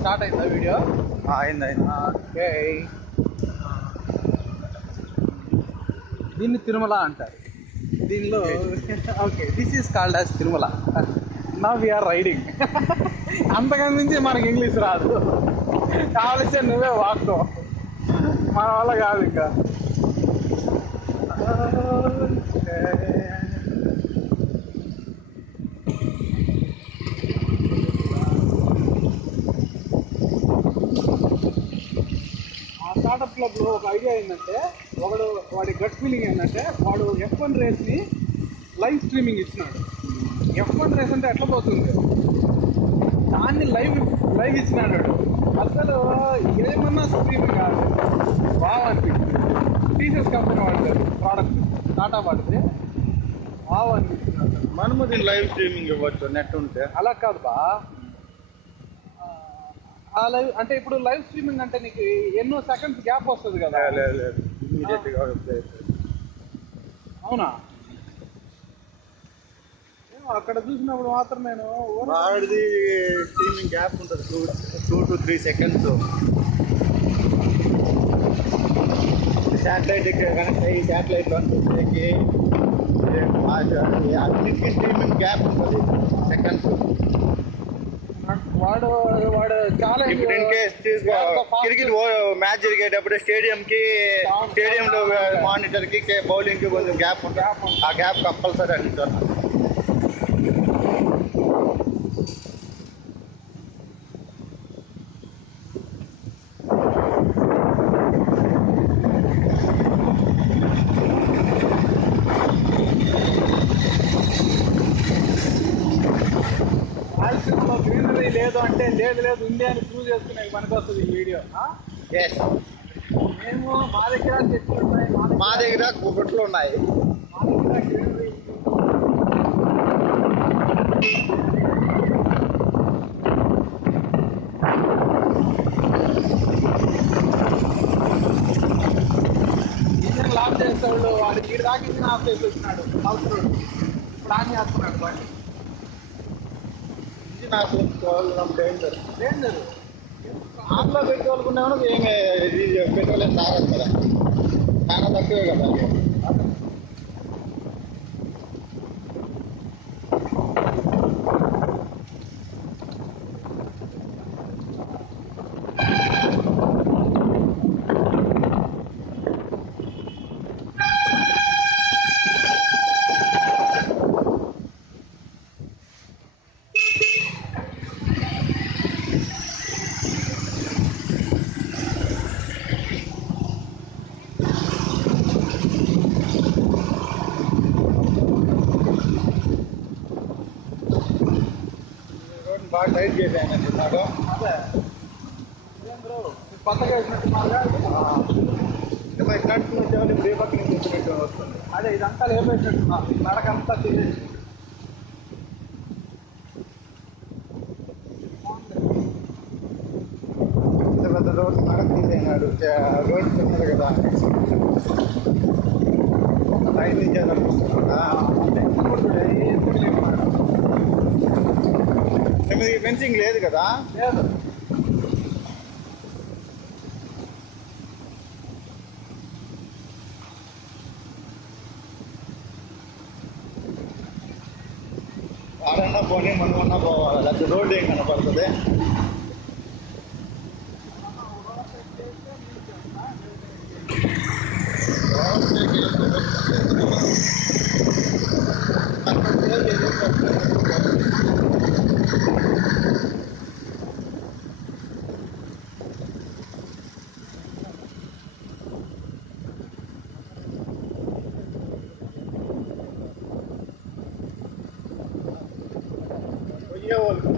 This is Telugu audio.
స్టార్ట్ అయిందా వీడియో? అయింది. ఓకే, దీన్ని తిరుమల అంటారు. దీనిలో okay, this is called as Tirumala. Now we are riding. అంతకన్నా నుంచి మనకి ఇంగ్లీష్ రాదు, కావలిస్తే నువ్వే వాడుతావు, మన వల్ల కాదు ఇంకా. ఆ స్టార్టప్ క్లబ్లో ఒక ఐడియా ఏంటంటే, వాడి గట్ ఫీలింగ్ ఏంటంటే, వాడు F1 రేస్ని లైవ్ స్ట్రీమింగ్ ఇచ్చినాడు. F1 రేస్ అంటే ఎట్లా పోతుంది, దాన్ని లైవ్ ఇచ్చినాడు. అసలు ఏమన్నా స్ట్రీమింగ్ కాదు, బాగా అనిపించింది. టీసీఎస్ కంపెనీ వాడుతుంది ప్రోడక్ట్, టాటా వాడితే బాగా అనిపించింది. అసలు మనము దీన్ని లైవ్ స్ట్రీమింగ్ ఇవ్వచ్చు నెట్ ఉంటే. అలా కాదు బా, ఆ లైవ్ అంటే ఇప్పుడు లైవ్ స్ట్రీమింగ్ అంటే నీకు ఎన్నో సెకండ్స్ గ్యాప్ వస్తుంది కదా. లేదు, ఇమీడియట్ గా అవునా? అక్కడ చూసినప్పుడు మాత్రం నేను వాడిది స్ట్రీమింగ్ గ్యాప్ ఉంటుంది 2 to 3 seconds. శాటిలైట్ కనెక్ట్ అయ్యి శాటిలైట్ అన్నిటికి స్ట్రీమింగ్ గ్యాప్ ఉంటుంది సెకండ్స్. వాడు చాలా ఇప్పుడు ఇన్ కేస్ క్రికెట్ మ్యాచ్ జరిగేటప్పుడు స్టేడియంలో మానిటర్ కి బౌలింగ్ కి కొంచెం గ్యాప్ ఉంటుంది. ఆ గ్యాప్ కంపల్సరీ అంటున్నారు. రాయలసీమలో గ్రీనరీ లేదు అంటే లేదు ఉంది అని ప్రూవ్ చేసుకునే మనకు వస్తుంది ఈ వీడియో. మేము మా దగ్గర చెట్లు ఉన్నాయి, మా దగ్గర గుబట్లు ఉన్నాయి. మా దగ్గర గ్రీనరీ. ఇంజన్ లాక్ చేస్తాడు వాడు, వీడి దాకా ఇంజన్ ఆఫ్ చేసి వచ్చినాడు అవసరం. ఇప్పుడు ఆన్ చేస్తున్నాడు బండి. డేంజర్ ఆన్లో పెట్టుకోవాలనుకున్నా ఏమి పెట్రోల్ ఏం తాగదు కదా, చాలా తక్కువే కదా. బాగా టైట్ చేశాను అంటున్నాడు. అదే ఏం బ్రో, కొత్తగా వేసినట్టు నడుచుకుని ఇప్పుడు ఏ పక్క నుంచి వచ్చినట్టు వస్తుంది. అదే ఇదంతా లేపేసినట్టు నడకంతా తినేసి. ఇంత పెద్ద రోడ్డు నడక తీసేనాడు. రోడ్డు ఉన్నది కదా, టైట్ నుంచి నడుపుతున్నాడా. మీకు ఫెన్సింగ్ లేదు కదా? లేదు. వాడన్నా పోనీ మనమన్నా పోవాలి, లేకపోతే రోడ్డు ఏం కనపడుతుంది. పోయే వాళ్ళు